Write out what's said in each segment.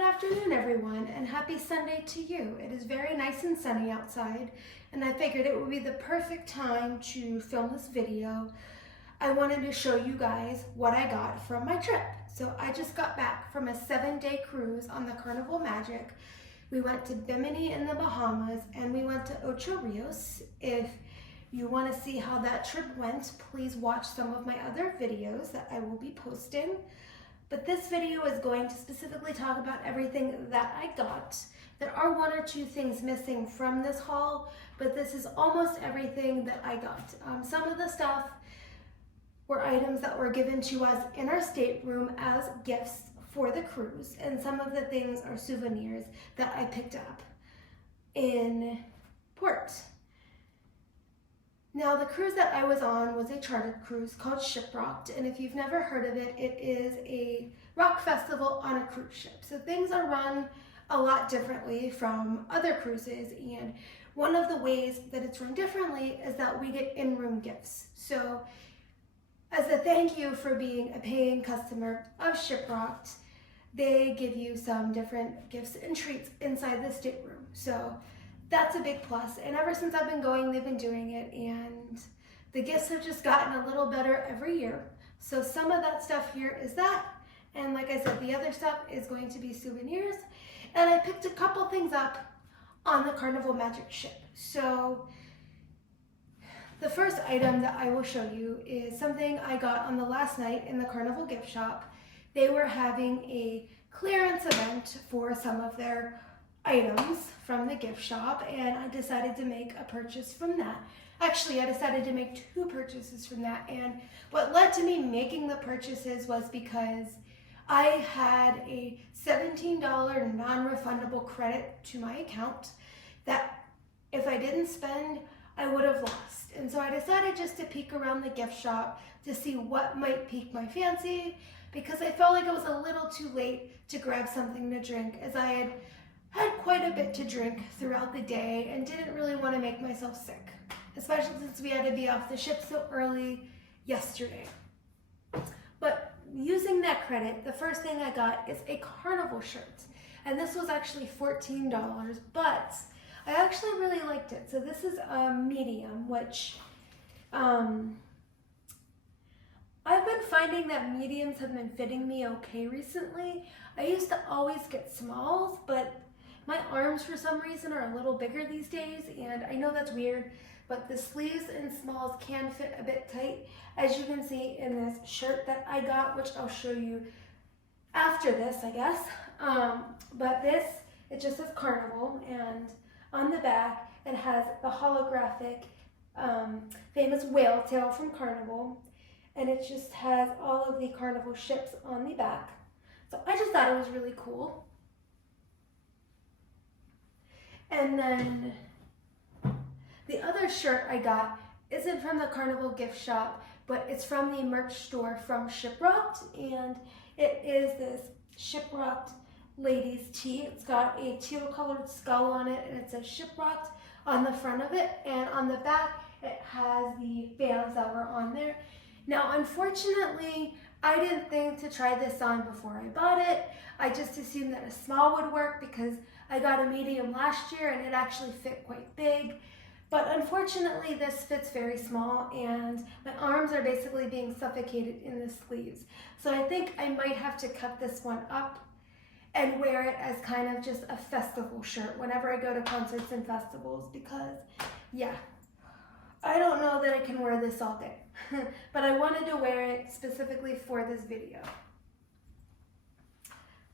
Good afternoon, everyone, and happy Sunday to you. It is very nice and sunny outside, and I figured it would be the perfect time to film this video. I wanted to show you guys what I got from my trip. So I just got back from a 7-day cruise on the Carnival Magic. We went to Bimini in the Bahamas, and we went to Ocho Rios. If you want to see how that trip went, please watch some of my other videos that I will be posting. But this video is going to specifically talk about everything that I got. There are one or two things missing from this haul, but this is almost everything that I got. Some of the stuff were items that were given to us in our stateroom as gifts for the cruise, and some of the things are souvenirs that I picked up in port. Now, the cruise that I was on was a chartered cruise called Shiprocked, and if you've never heard of it, it is a rock festival on a cruise ship. So things are run a lot differently from other cruises, and one of the ways that it's run differently is that we get in-room gifts. So as a thank you for being a paying customer of Shiprocked, they give you some different gifts and treats inside the stateroom. So that's a big plus, and ever since I've been going, they've been doing it, and the gifts have just gotten a little better every year. So some of that stuff here is that, and like I said, the other stuff is going to be souvenirs, and I picked a couple things up on the Carnival Magic ship. So the first item that I will show you is something I got on the last night in the Carnival gift shop. They were having a clearance event for some of their items from the gift shop, and I decided to make a purchase from that. Actually, I decided to make 2 purchases from that, and what led to me making the purchases was because I had a $17 non-refundable credit to my account that if I didn't spend, I would have lost. And so I decided just to peek around the gift shop to see what might pique my fancy, because I felt like it was a little too late to grab something to drink, as I had quite a bit to drink throughout the day and didn't really want to make myself sick, especially since we had to be off the ship so early yesterday. But using that credit, the first thing I got is a Carnival shirt, and this was actually $14, but I actually really liked it. So this is a medium, which I've been finding that mediums have been fitting me okay recently. I used to always get smalls, but my arms for some reason are a little bigger these days, and I know that's weird, but the sleeves and smalls can fit a bit tight, as you can see in this shirt that I got, which I'll show you after this, I guess. But this, it just says Carnival, and on the back it has the holographic famous whale tail from Carnival, and it just has all of the Carnival ships on the back. So I just thought it was really cool. And then the other shirt I got isn't from the Carnival gift shop, but it's from the merch store from Shiprocked, and it is this Shiprocked ladies tee. It's got a teal colored skull on it, and it says Shiprocked on the front of it, and on the back it has the bands that were on there. Now, unfortunately, I didn't think to try this on before I bought it. I just assumed that a small would work because I got a medium last year and it actually fit quite big. But unfortunately, this fits very small, and my arms are basically being suffocated in the sleeves. So I think I might have to cut this one up and wear it as kind of just a festival shirt whenever I go to concerts and festivals, because yeah, I don't know that I can wear this all day. But I wanted to wear it specifically for this video.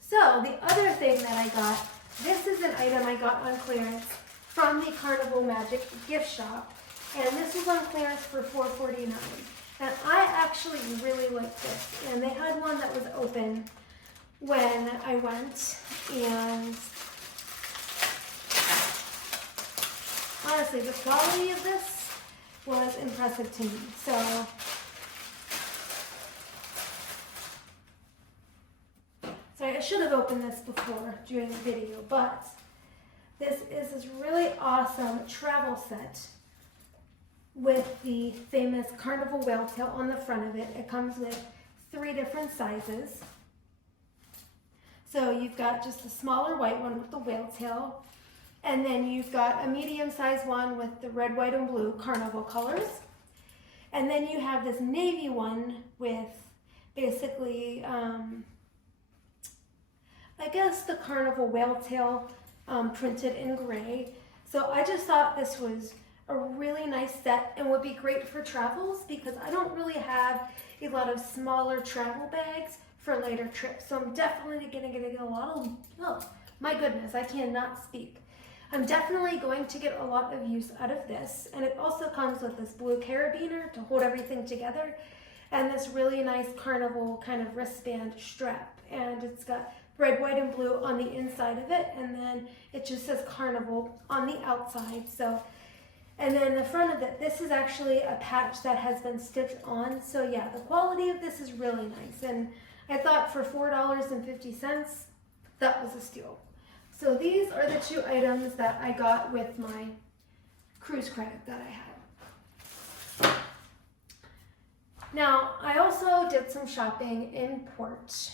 So the other thing that I got, this is an item I got on clearance from the Carnival Magic gift shop, and this was on clearance for $4.49. And I actually really like this, and they had one that was open when I went, and honestly, the quality of this was impressive to me. So sorry, I should have opened this before doing the video, but this is this really awesome travel set with the famous Carnival whale tail on the front of it. It comes with 3 different sizes. So you've got just a smaller white one with the whale tail, and then you've got a medium-sized one with the red, white, and blue carnival colors. And then you have this navy one with basically, I guess the carnival whale tail printed in gray. So I just thought this was a really nice set and would be great for travels because I don't really have a lot of smaller travel bags for later trips. So I'm definitely gonna get a lot of, oh my goodness, I cannot speak. I'm definitely going to get a lot of use out of this. And it also comes with this blue carabiner to hold everything together and this really nice carnival kind of wristband strap. And it's got red, white, and blue on the inside of it. And then it just says carnival on the outside. So, and then the front of it, this is actually a patch that has been stitched on. So yeah, the quality of this is really nice. And I thought for $4.50, that was a steal. So these are the two items that I got with my cruise credit that I had. Now, I also did some shopping in port.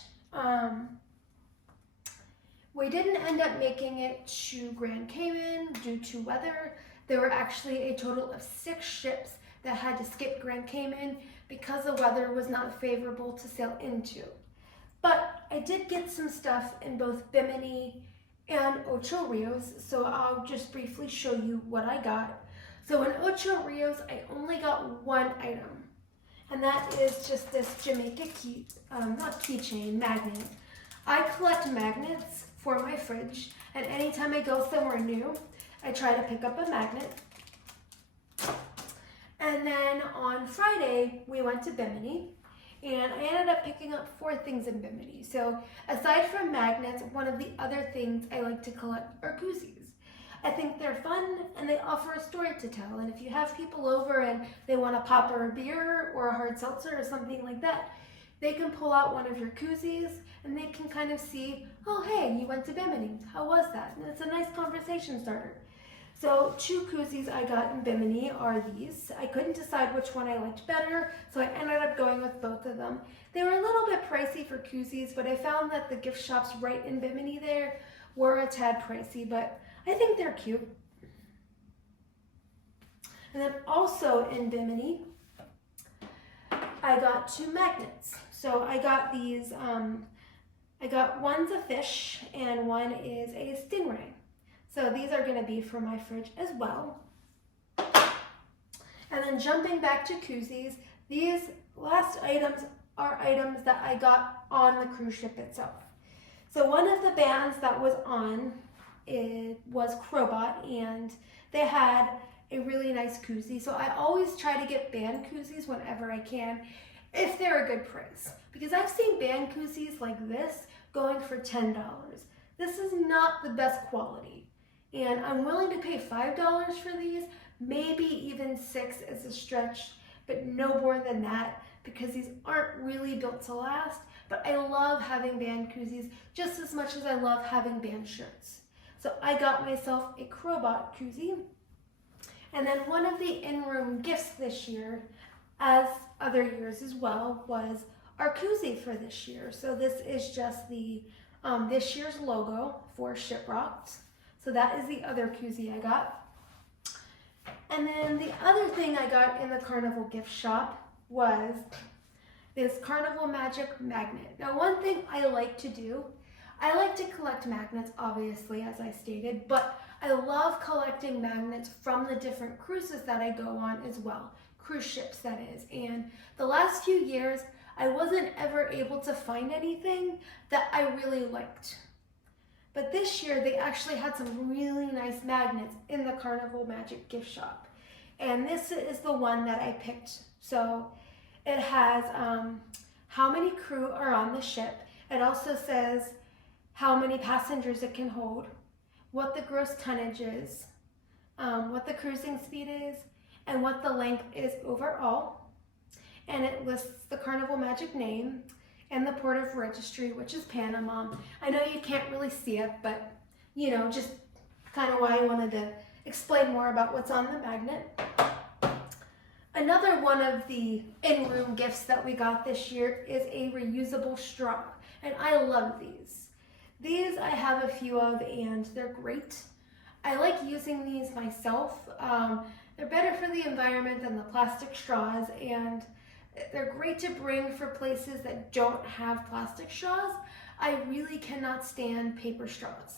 We didn't end up making it to Grand Cayman due to weather. There were actually a total of 6 ships that had to skip Grand Cayman because the weather was not favorable to sail into. But I did get some stuff in both Bimini and Ocho Rios, so I'll just briefly show you what I got. So in Ocho Rios, I only got one item, and that is just this Jamaica keychain magnet. I collect magnets for my fridge, and anytime I go somewhere new, I try to pick up a magnet. And then on Friday, we went to Bimini, and I ended up picking up 4 things in Bimini. So aside from magnets, one of the other things I like to collect are koozies. I think they're fun and they offer a story to tell. And if you have people over and they want to pop a beer or a hard seltzer or something like that, they can pull out one of your koozies and they can kind of see, oh, hey, you went to Bimini. How was that? And it's a nice conversation starter. So 2 koozies I got in Bimini are these. I couldn't decide which one I liked better, so I ended up going with both of them. They were a little bit pricey for koozies, but I found that the gift shops right in Bimini there were a tad pricey, but I think they're cute. And then also in Bimini, I got 2 magnets. So I got these, I got one's a fish and one is a stingray. So these are going to be for my fridge as well. And then jumping back to koozies, these last items are items that I got on the cruise ship itself. So one of the bands that was on, it was Crowbot, and they had a really nice koozie. So I always try to get band koozies whenever I can, if they're a good price. Because I've seen band koozies like this going for $10. This is not the best quality. And I'm willing to pay $5 for these, maybe even $6 is a stretch, but no more than that because these aren't really built to last. But I love having band koozies just as much as I love having band shirts. So I got myself a Crowbot koozie. And then one of the in-room gifts this year, as other years as well, was our koozie for this year. So this is just the this year's logo for Shiprocked. So that is the other koozie I got. And then the other thing I got in the Carnival gift shop was this Carnival Magic magnet. Now, one thing I like to do, I like to collect magnets, obviously, as I stated, but I love collecting magnets from the different cruises that I go on as well, cruise ships that is. And the last few years, I wasn't ever able to find anything that I really liked. But this year, they actually had some really nice magnets in the Carnival Magic gift shop. And this is the one that I picked. So it has how many crew are on the ship. It also says how many passengers it can hold, what the gross tonnage is, what the cruising speed is, and what the length is overall. And it lists the Carnival Magic name and the port of registry, which is Panama. I know you can't really see it, but you know, just kind of why I wanted to explain more about what's on the magnet. Another one of the in-room gifts that we got this year is a reusable straw, and I love these. These I have a few of and they're great. I like using these myself. They're better for the environment than the plastic straws, and they're great to bring for places that don't have plastic straws. I really cannot stand paper straws.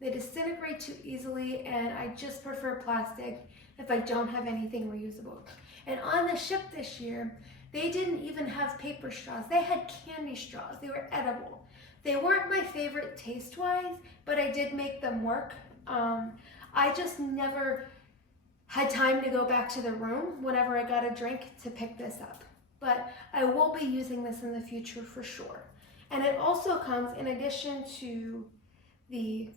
They disintegrate too easily, and I just prefer plastic if I don't have anything reusable. And on the ship this year, they didn't even have paper straws. They had candy straws. They were edible. They weren't my favorite taste-wise, but I did make them work. I just never had time to go back to the room whenever I got a drink to pick this up. But I will be using this in the future for sure. And it also comes, in addition to the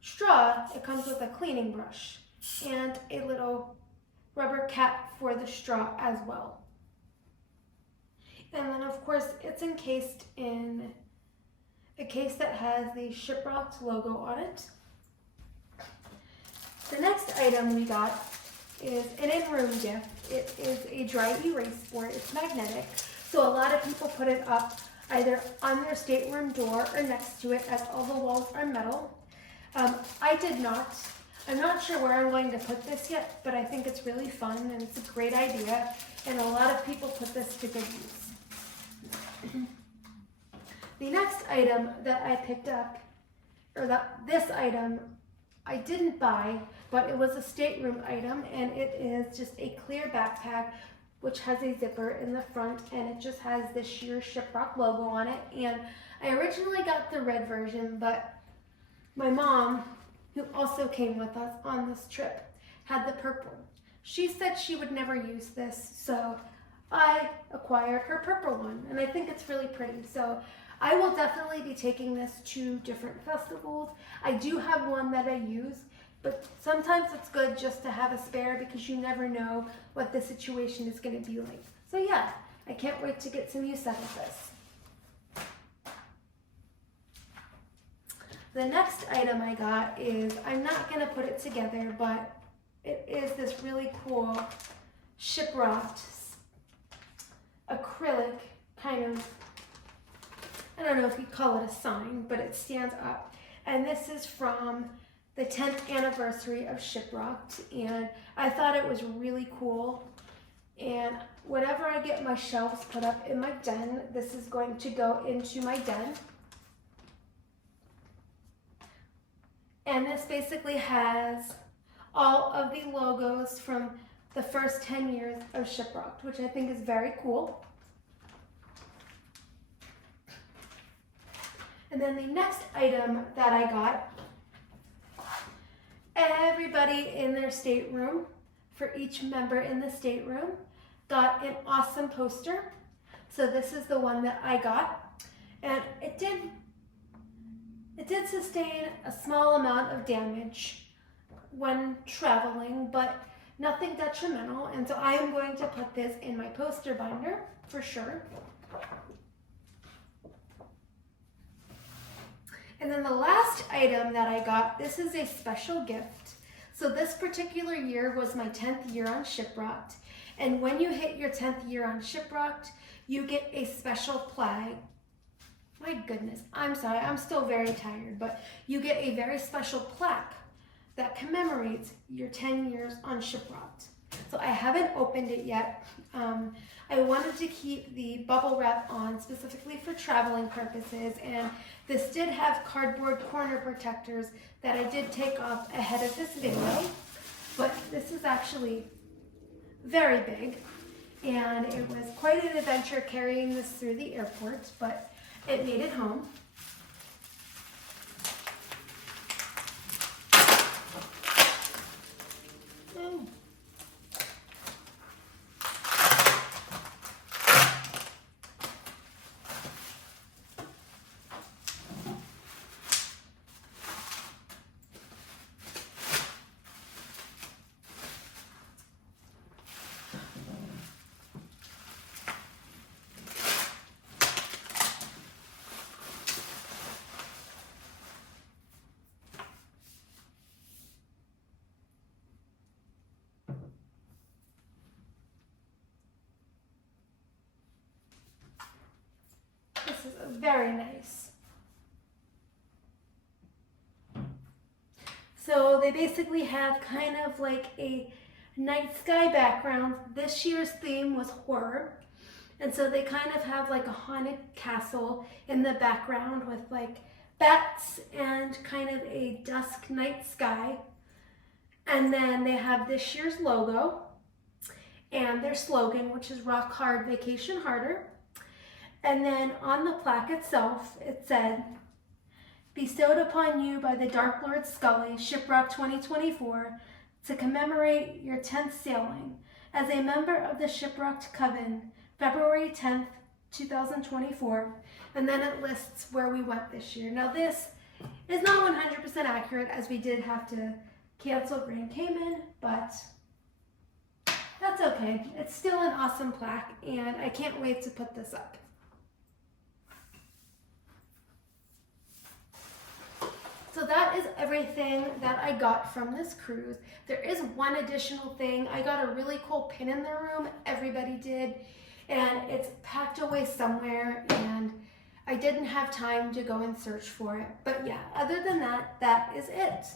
straw, it comes with a cleaning brush and a little rubber cap for the straw as well. And then of course it's encased in a case that has the Shiprocked logo on it. The next item we got is an in-room gift. It is a dry erase board. It's magnetic, so a lot of people put it up either on their stateroom door or next to it, as all the walls are metal. I did not. I'm not sure where I'm going to put this yet, but I think it's really fun and it's a great idea, and a lot of people put this to good use. The next item that I picked up, this item I didn't buy, but it was a stateroom item, and it is just a clear backpack which has a zipper in the front, and it just has this sheer Shiprocked logo on it. And I originally got the red version, but my mom, who also came with us on this trip, had the purple. She said she would never use this, so I acquired her purple one, and I think it's really pretty. So I will definitely be taking this to different festivals. I do have one that I use, but sometimes it's good just to have a spare because you never know what the situation is going to be like. So yeah, I can't wait to get some use out of this. The next item I got is, I'm not going to put it together, but it is this really cool Shiprocked acrylic kind of, I don't know if you'd call it a sign, but it stands up. And this is from the 10th anniversary of Shiprocked, and I thought it was really cool. And whenever I get my shelves put up in my den, this is going to go into my den. And this basically has all of the logos from the first 10 years of Shiprocked, which I think is very cool. And then the next item that I got, everybody in their stateroom, for each member in the stateroom, got an awesome poster. So this is the one that I got, and it did sustain a small amount of damage when traveling, but nothing detrimental, and so I am going to put this in my poster binder for sure. And then the last item that I got, this is a special gift. So this particular year was my 10th year on Shiprocked, and when you hit your 10th year on Shiprocked, you get a special plaque. My goodness, I'm sorry, I'm still very tired, but you get a very special plaque that commemorates your 10 years on Shiprocked. So I haven't opened it yet. I wanted to keep the bubble wrap on specifically for traveling purposes, and this did have cardboard corner protectors that I did take off ahead of this video, but this is actually very big, and it was quite an adventure carrying this through the airport, but it made it home. This is very nice. So they basically have kind of like a night sky background. This year's theme was horror. And so they kind of have like a haunted castle in the background with like bats and kind of a dusk night sky. And then they have this year's logo and their slogan, which is Rock Hard, Vacation Harder. And then on the plaque itself, it said, bestowed upon you by the Dark Lord Scully, Shiprocked 2024, to commemorate your 10th sailing. As a member of the Shiprocked Coven, February 10th, 2024, and then it lists where we went this year. Now this is not 100% accurate as we did have to cancel Grand Cayman, but that's okay. It's still an awesome plaque and I can't wait to put this up. So that is everything that I got from this cruise. There is one additional thing. I got a really cool pin in the room. Everybody did. And it's packed away somewhere and I didn't have time to go and search for it. But yeah, other than that, that is it.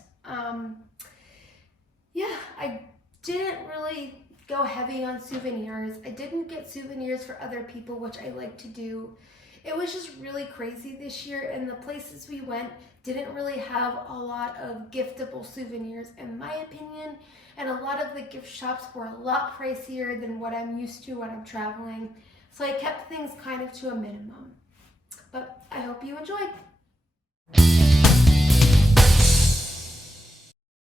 Yeah, I didn't really go heavy on souvenirs. I didn't get souvenirs for other people, which I like to do. It was just really crazy this year and the places we went didn't really have a lot of giftable souvenirs in my opinion, and a lot of the gift shops were a lot pricier than what I'm used to when I'm traveling, so I kept things kind of to a minimum. But I hope you enjoyed.